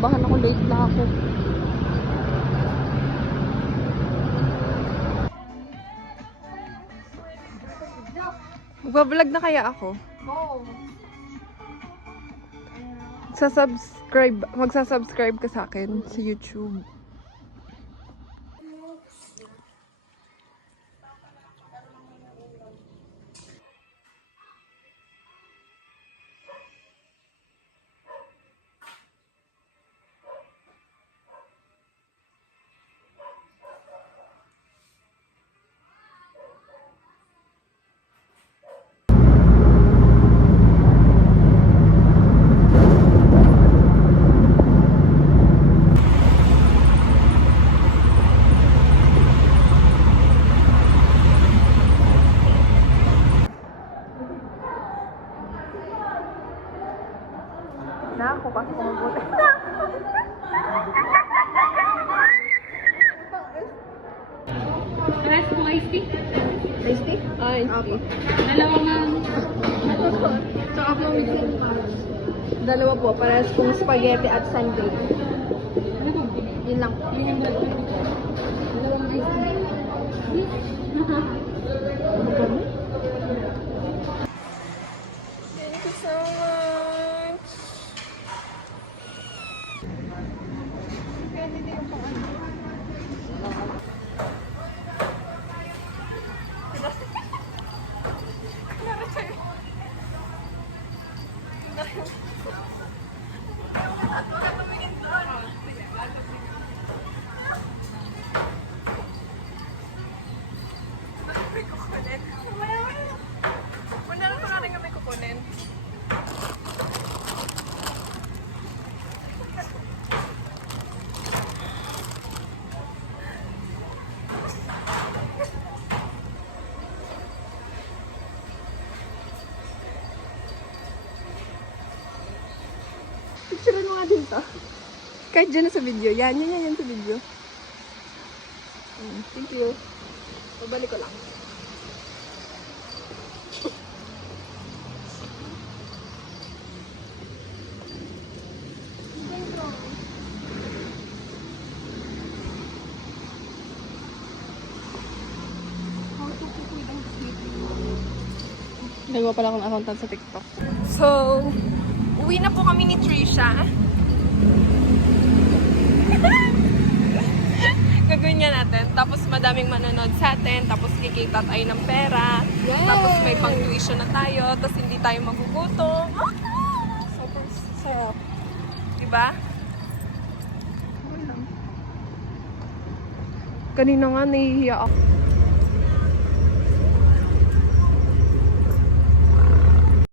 Kinakabahan ako, late na ako. Magbablog na kaya ako? Oo. Magsasubscribe ka sa akin sa YouTube. Na ako kasi kumubuti. Parehas po iced tea. Iced tea? Iced tea. Dalawang Tsaka po dalawa po, parehas pong spaghetti at sundae. Yun lang po. dalawang iced tea. Thank you so much. Pwede din yung pang-ano. Picture mo nga din to. Kahit dyan na sa video. Yan sa video. Thank you. Babalik ko lang. Nagawa pala akong accountant sa TikTok. So, uwi na po kami ni Trisha. Gagawin niya natin. Tapos madaming manonood sa atin. Tapos kikita tayo ng pera. Yay! Tapos may pang-tuition na tayo. Tapos hindi tayo magugutom. Super sarap. Diba? Kanina nga nahihiya ako.